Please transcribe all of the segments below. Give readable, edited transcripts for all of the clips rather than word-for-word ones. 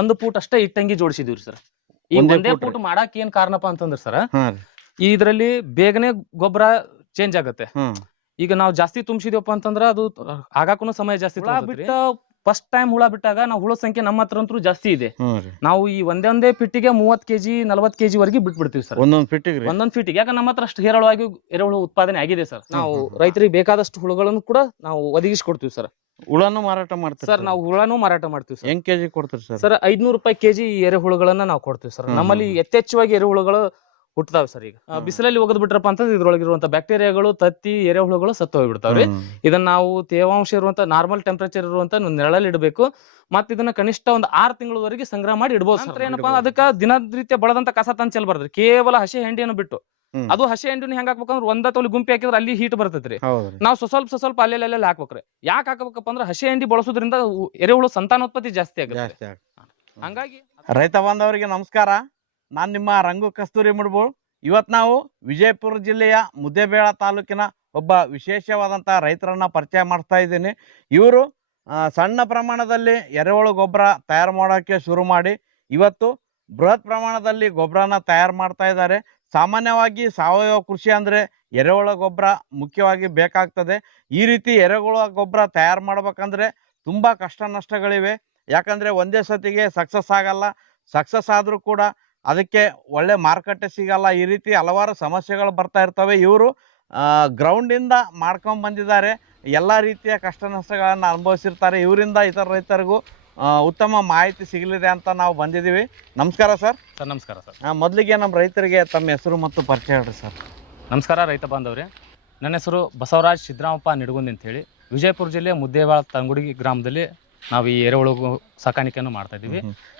ಒಂದು ಫೂಟ್ ಅಷ್ಟೇ ಇಟ್ಟಂಗಿ ಜೋಡಿಸಿದ್ವಿ ಸರ್. ಈ ಒಂದೇ ಫೂಟ್ ಮಾಡಕ್ ಏನ್ ಕಾರಣಪ್ಪ ಅಂತಂದ್ರ ಸರ್, ಇದ್ರಲ್ಲಿ ಬೇಗನೆ ಗೊಬ್ಬರ ಚೇಂಜ್ ಆಗತ್ತೆ. ಈಗ ನಾವು ಜಾಸ್ತಿ ತುಂಬಿಸಿದ್ವಪ್ಪ ಅಂತಂದ್ರ ಅದು ಆಗಾಕೂ ಸಮಯ ಜಾಸ್ತಿ ಬಿಟ್ಟು ಫಸ್ಟ್ ಟೈಮ್ ಹುಳ ಬಿಟ್ಟಾಗ ನಾವು ಹುಳ ಸಂಖ್ಯೆ ನಮ್ಮ ಹತ್ರ ಅಂತೂ ಜಾಸ್ತಿ ಇದೆ. ನಾವು ಈ ಒಂದೇ ಫಿಟ್ಟಿಗೆ 30 kg 40 kg ವರೆಗೆ ಬಿಟ್ಬಿಡ್ತೀವಿ ಸರ್. ಒಂದೊಂದ್ ಫಿಟ್ಟಿಗೆ ಯಾಕಂದ್ರೆ ನಮ್ಮ ಹತ್ರ ಅಷ್ಟು ಹೇರಳವಾಗಿ ಎರೆಹುಳು ಉತ್ಪಾದನೆ ಆಗಿದೆ ಸರ್. ನಾವು ರೈತರಿಗೆ ಬೇಕಾದಷ್ಟು ಹುಳುಗಳನ್ನು ಕೂಡ ನಾವು ಒದಗಿಸಿಕೊಡ್ತೀವಿ ಸರ್. ಹುಳನು ಮಾರಾಟ ಮಾಡ್ತೀವಿ ಸರ್. ನಾವು ಹುಳನು ಮಾರಾಟ ಮಾಡ್ತೀವಿ ಸರ್. ಹೆಂಗ್ ಕೆಜಿ ಕೊಡ್ತೀರಿ ಸರ್? ಸರ್ 500 ರೂಪಾಯಿ ಕೆಜಿ ಎರೆಹುಳುಗಳನ್ನ ನಾವು ಕೊಡ್ತೀವಿ ಸರ್. ನಮ್ಮಲ್ಲಿ ಯಥೇಚ್ಛವಾಗಿ ಎರೆಹುಳುಗಳು ಹುಟ್ಟತಾವ್ ಸರ್. ಈಗ ಬಿಸಿಲಲ್ಲಿ ಒಗದ್ ಬಿಟ್ರಪ್ಪ ಅಂತ ಇದ್ರೊಳಗಿರುವಂತ ಬ್ಯಾಕ್ಟೀರಿಯಾಗಳು ತತ್ತಿ ಎರೆಹುಳುಗಳು ಸತ್ತು ಹೋಗ್ಬಿಡ್ತಾವ್ರಿ. ಇದನ್ನ ನಾವು ತೇವಾಂಶ ಇರುವಂತ ನಾರ್ಮಲ್ ಟೆಂಪರೇಚರ್ ಇರುವಂತ ನೆರಳಲ್ಲಿ ಇಡಬೇಕು. ಮತ್ ಇದನ್ನ ಕನಿಷ್ಠ ಒಂದು 6 ತಿಂಗಳವರೆಗೆ ಸಂಗ್ರಹ ಮಾಡಿ ಇಡಬಹುದು ಸರ್. ಏನಪ್ಪಾ ಅದಕ್ಕ ದಿನನಿತ್ಯ ಬಳದಂತ ಕಸ ತಂದು ಚೆಲ್ಬಾರ್ದ್ರಿ. ಕೇವಲ ಹಸಿ ಹೆಂಡಿಯನ್ನು ಬಿಟ್ಟು, ಅದು ಹಸಿ ಹೆಂಡಿನ ಹೆಂಗ್ ಹಾಕ್ಬೇಕಂದ್ರೆ ಒಂದ ತೊಲಿ ಗುಂಪಿ ಹಾಕಿದ್ರೆ ಅಲ್ಲಿ ಹೀಟ್ ಬರ್ತೈತ್ರಿ. ನಾವು ಸ್ವಲ್ಪ ಅಲ್ಲೆಲ್ಲ ಹಾಕ್ಬೇಕ್ರಿ. ಯಾಕೆ ಹಾಕಬೇಕಪ್ಪ ಅಂದ್ರೆ ಹಸಿ ಹೆಂಡಿ ಬಳಸೋದ್ರಿಂದ ಎರೆಹುಳು ಸಂತಾನೋತ್ಪತ್ತಿ ಜಾಸ್ತಿ ಆಗುತ್ತೆ. ಹಂಗಾಗಿ ರೈತ ಬಾಂಧವರಿಗೆ ನಮಸ್ಕಾರ. ನಾನ್ ನಿಮ್ಮ ರಂಗು ಕಸ್ತೂರಿ ಮುಡ್ಬೋಳ್. ಇವತ್ ನಾವು ವಿಜಯಪುರ ಜಿಲ್ಲೆಯ ಮುದ್ದೇಬೇಳ ತಾಲೂಕಿನ ಒಬ್ಬ ವಿಶೇಷವಾದಂತ ರೈತರನ್ನ ಪರಿಚಯ ಮಾಡ್ತಾ ಇದ್ದೀನಿ. ಇವರು ಸಣ್ಣ ಪ್ರಮಾಣದಲ್ಲಿ ಎರೆಹುಳು ಗೊಬ್ಬರ ತಯಾರು ಮಾಡೋಕೆ ಶುರು ಮಾಡಿ ಇವತ್ತು ಬೃಹತ್ ಪ್ರಮಾಣದಲ್ಲಿ ಗೊಬ್ಬರನ ತಯಾರು ಮಾಡ್ತಾ ಇದ್ದಾರೆ. ಸಾಮಾನ್ಯವಾಗಿ ಸಾವಯವ ಕೃಷಿ ಅಂದ್ರೆ ಎರೆಹುಳ ಗೊಬ್ಬರ ಮುಖ್ಯವಾಗಿ ಬೇಕಾಗ್ತದೆ. ಈ ರೀತಿ ಎರೆಹುಳ ಗೊಬ್ಬರ ತಯಾರು ಮಾಡ್ಬೇಕಂದ್ರೆ ತುಂಬಾ ಕಷ್ಟ ನಷ್ಟಗಳಿವೆ. ಯಾಕಂದ್ರೆ ಒಂದೇ ಸತಿಗೆ ಸಕ್ಸಸ್ ಆಗಲ್ಲ. ಸಕ್ಸಸ್ ಆದ್ರೂ ಕೂಡ ಅದಕ್ಕೆ ಒಳ್ಳೆ ಮಾರುಕಟ್ಟೆ ಸಿಗಲ್ಲ. ಈ ರೀತಿ ಹಲವಾರು ಸಮಸ್ಯೆಗಳು ಬರ್ತಾ ಇರ್ತವೆ. ಇವರು ಗ್ರೌಂಡಿಂದ ಮಾಡ್ಕೊಂಡು ಬಂದಿದ್ದಾರೆ. ಎಲ್ಲ ರೀತಿಯ ಕಷ್ಟ ನಷ್ಟಗಳನ್ನು ಅನುಭವಿಸಿರ್ತಾರೆ. ಇವರಿಂದ ಇತರ ರೈತರಿಗೂ ಉತ್ತಮ ಮಾಹಿತಿ ಸಿಗಲಿದೆ ಅಂತ ನಾವು ಬಂದಿದ್ದೀವಿ. ನಮಸ್ಕಾರ ಸರ್. ಸರ್ ನಮಸ್ಕಾರ ಸರ್. ಮೊದಲಿಗೆ ನಮ್ಮ ರೈತರಿಗೆ ತಮ್ಮ ಹೆಸರು ಮತ್ತು ಪರಿಚಯ ಹೇಳ್ರಿ ಸರ್. ನಮಸ್ಕಾರ ರೈತ ಬಾಂಧವ್ರೆ. ನನ್ನ ಹೆಸರು ಬಸವರಾಜ್ ಸಿದ್ದರಾಮಪ್ಪ ನಿಡಗುಂದಿ ಅಂತ ಹೇಳಿ ವಿಜಯಪುರ ಜಿಲ್ಲೆ ಮುದ್ದೇಬೇಳ ತಂಗುಡಿ ಗ್ರಾಮದಲ್ಲಿ ನಾವು ಈ ಎರೆಹುಳು ಸಾಕಾಣಿಕೆಯನ್ನು ಮಾಡ್ತಾ ಇದೀವಿ.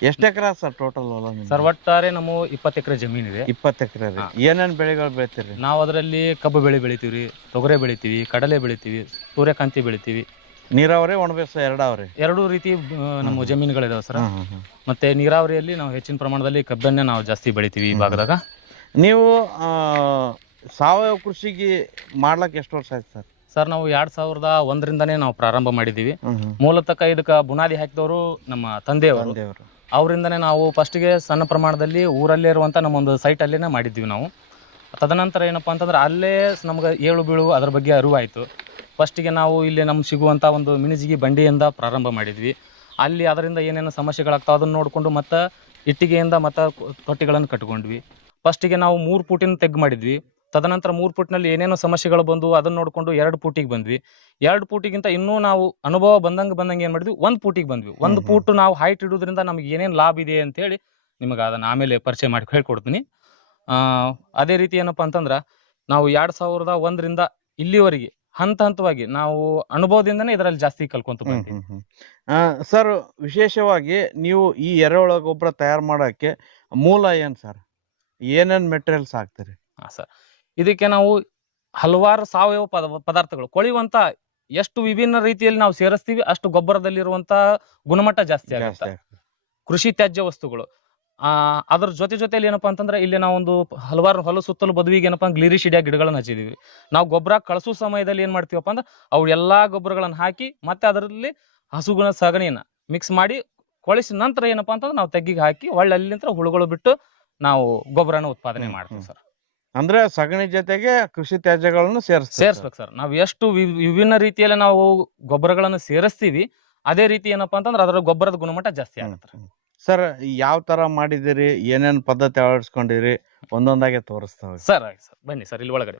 ಎಷ್ಟು ಎಕರೆ ಸರ್ ಟೋಟಲ್ ಹೊಲ? ಸರ್ ಒಟ್ಟಾರೆ ನಮ್ಮ 20 ಎಕರೆ ಜಮೀನಿದೆ. 20 ಎಕರೆ. ಏನೇನು ಬೆಳೆಗಳು ಬೆಳಿತೀರಿ? ನಾವು ಅದರಲ್ಲಿ ಕಬ್ಬು ಬೆಳೆ ಬೆಳಿತೀವಿ, ತೊಗರೆ ಬೆಳಿತೀವಿ, ಕಡಲೆ ಬೆಳಿತೀವಿ, ಸೂರ್ಯಕಾಂತಿ ಬೆಳಿತೀವಿ. ನೀರಾವರಿ ಒಣಬೇಸ ಎರಡೂ ರೀತಿ ನಮ್ಮ ಜಮೀನುಗಳಿದಾವೆ ಸರ್. ಮತ್ತೆ ನೀರಾವರಿಯಲ್ಲಿ ನಾವು ಹೆಚ್ಚಿನ ಪ್ರಮಾಣದಲ್ಲಿ ಕಬ್ಬನ್ನೇ ನಾವು ಜಾಸ್ತಿ ಬೆಳಿತೀವಿ ಈ ಭಾಗದಾಗ. ನೀವು ಸಾವಯವ ಕೃಷಿಗೆ ಮಾಡ್ಲಕ್ಕೆ ಎಷ್ಟು ವರ್ಷ ಆಯ್ತು ಸರ್? ಸರ್ ನಾವು 2001ರಿಂದಾನೇ ನಾವು ಪ್ರಾರಂಭ ಮಾಡಿದ್ದೀವಿ. ಮೂಲತಃ ಇದಕ್ಕೆ ಬುನಾದಿ ಹಾಕಿದವರು ನಮ್ಮ ತಂದೆಯವರು. ಅವರಿಂದನೇ ನಾವು ಫಸ್ಟ್ಗೆ ಸಣ್ಣ ಪ್ರಮಾಣದಲ್ಲಿ ಊರಲ್ಲೇ ಇರುವಂಥ ನಮ್ಮೊಂದು ಸೈಟಲ್ಲೇ ಮಾಡಿದ್ವಿ ನಾವು. ತದನಂತರ ಏನಪ್ಪ ಅಂತಂದ್ರೆ ಅಲ್ಲೇ ನಮ್ಗೆ ಏಳು ಬೀಳು ಅದ್ರ ಬಗ್ಗೆ ಅರಿವಾಯಿತು. ಫಸ್ಟಿಗೆ ನಾವು ಇಲ್ಲಿ ನಮ್ಗೆ ಸಿಗುವಂಥ ಒಂದು ಮಿಣಿಜಿಗಿ ಬಂಡಿಯಿಂದ ಪ್ರಾರಂಭ ಮಾಡಿದ್ವಿ. ಅಲ್ಲಿ ಅದರಿಂದ ಏನೇನು ಸಮಸ್ಯೆಗಳಾಗ್ತಾವೆ ಅದನ್ನು ನೋಡಿಕೊಂಡು ಮತ್ತು ಇಟ್ಟಿಗೆಯಿಂದ ಮತ್ತು ತೊಟ್ಟಿಗಳನ್ನು ಕಟ್ಕೊಂಡ್ವಿ. ಫಸ್ಟಿಗೆ ನಾವು 3 ಫೂಟಿನ ತೆಗ್ ಮಾಡಿದ್ವಿ. ತದನಂತರ 3 ಫೂಟ್ನಲ್ಲಿ ಏನೇನೋ ಸಮಸ್ಯೆಗಳು ಬಂದು ಅದನ್ನು ನೋಡಿಕೊಂಡು 2 ಫೂಟಿಗೆ ಬಂದ್ವಿ. 2 ಫೂಟಿಗಿಂತ ಇನ್ನೂ ನಾವು ಅನುಭವ ಬಂದಂಗೆ ಏನು ಮಾಡಿದ್ವಿ, 1 ಫೂಟಿಗೆ ಬಂದ್ವಿ. 1 ಫೂಟ್ ನಾವು ಹೈಟ್ ಇಡೋದ್ರಿಂದ ನಮಗೆ ಏನೇನು ಲಾಭ ಇದೆ ಅಂತೇಳಿ ನಿಮಗೆ ಅದನ್ನು ಆಮೇಲೆ ಪರಿಚಯ ಮಾಡಿ ಹೇಳ್ಕೊಡ್ತೀನಿ. ಅದೇ ರೀತಿ ಏನಪ್ಪ ಅಂತಂದ್ರೆ ನಾವು 2001ರಿಂದ ಇಲ್ಲಿವರೆಗೆ ಹಂತವಾಗಿ ನಾವು ಅನುಭವದಿಂದನೇ ಇದರಲ್ಲಿ ಜಾಸ್ತಿ ಕಲ್ಕೊಂತ ಬಂದ್ವಿ. ಸರ್, ವಿಶೇಷವಾಗಿ ನೀವು ಈ ಎರೆಹುಳ ಗೊಬ್ಬರ ತಯಾರು ಮಾಡೋಕ್ಕೆ ಮೂಲ ಏನು ಸರ್? ಏನೇನು ಮೆಟೀರಿಯಲ್ಸ್ ಹಾಕ್ತೀರಿ? ಸರ್, ಇದಕ್ಕೆ ನಾವು ಹಲವಾರು ಸಾವಯವ ಪದಾರ್ಥಗಳು ಕೊಳೆಯುವಂತ ಎಷ್ಟು ವಿಭಿನ್ನ ರೀತಿಯಲ್ಲಿ ನಾವು ಸೇರಿಸ್ತೀವಿ ಅಷ್ಟು ಗೊಬ್ಬರದಲ್ಲಿರುವಂತ ಗುಣಮಟ್ಟ ಜಾಸ್ತಿ ಆಗುತ್ತೆ. ಕೃಷಿ ತ್ಯಾಜ್ಯ ವಸ್ತುಗಳು ಅದ್ರ ಜೊತೆಯಲ್ಲಿ ಏನಪ್ಪಾ ಅಂತಂದ್ರೆ ಇಲ್ಲಿ ನಾವೊಂದು ಹಲವಾರು ಹೊಲ ಸುತ್ತಲೂ ಬದುವಿಗೆ ಏನಪ್ಪಾ ಗ್ಲಿರಿಶಿಡಿಯಾ ಗಿಡಗಳನ್ನ ಹಚ್ಚಿದೀವಿ. ನಾವು ಗೊಬ್ಬರ ಕಳಿಸೋ ಸಮಯದಲ್ಲಿ ಏನ್ ಮಾಡ್ತೀವಪ್ಪ ಅಂದ್ರೆ ಅವು ಎಲ್ಲಾ ಗೊಬ್ಬರಗಳನ್ನ ಹಾಕಿ ಮತ್ತೆ ಅದರಲ್ಲಿ ಹಸುಗಳ ಸಗಣಿಯನ್ನ ಮಿಕ್ಸ್ ಮಾಡಿ ಕೊಳಿಸಿದ ನಂತರ ಏನಪ್ಪಾ ಅಂತಂದ್ರೆ ನಾವು ತೆಗ್ಗಿಗೆ ಹಾಕಿ ಒಳ್ಳೆ ಅಲ್ಲಿಂದ ಹುಳುಗಳು ಬಿಟ್ಟು ನಾವು ಗೊಬ್ಬರನ ಉತ್ಪಾದನೆ ಮಾಡ್ತೀವಿ ಸರ್. ಅಂದ್ರೆ ಸಗಣಿ ಜೊತೆಗೆ ಕೃಷಿ ತ್ಯಾಜ್ಯಗಳನ್ನು ಸೇರಿಸ್ಬೇಕು ಸರ್. ನಾವು ಎಷ್ಟು ವಿಭಿನ್ನ ರೀತಿಯಲ್ಲಿ ನಾವು ಗೊಬ್ಬರಗಳನ್ನು ಸೇರಿಸ್ತೀವಿ ಅದೇ ರೀತಿ ಏನಪ್ಪಾ ಅಂತಂದ್ರೆ ಅದರ ಗೊಬ್ಬರದ ಗುಣಮಟ್ಟ ಜಾಸ್ತಿ ಆಗುತ್ತೆ ಸರ್. ಯಾವ ತರ ಮಾಡಿದಿರಿ, ಏನೇನ್ ಪದ್ಧತಿ ಅಳವಡಿಸ್ಕೊಂಡಿರಿ ಒಂದೊಂದಾಗೆ ತೋರಿಸ್ತಾವೆ ಸರ್. ಬನ್ನಿ ಸರ್ ಇಲ್ಲಿ ಒಳಗಡೆ.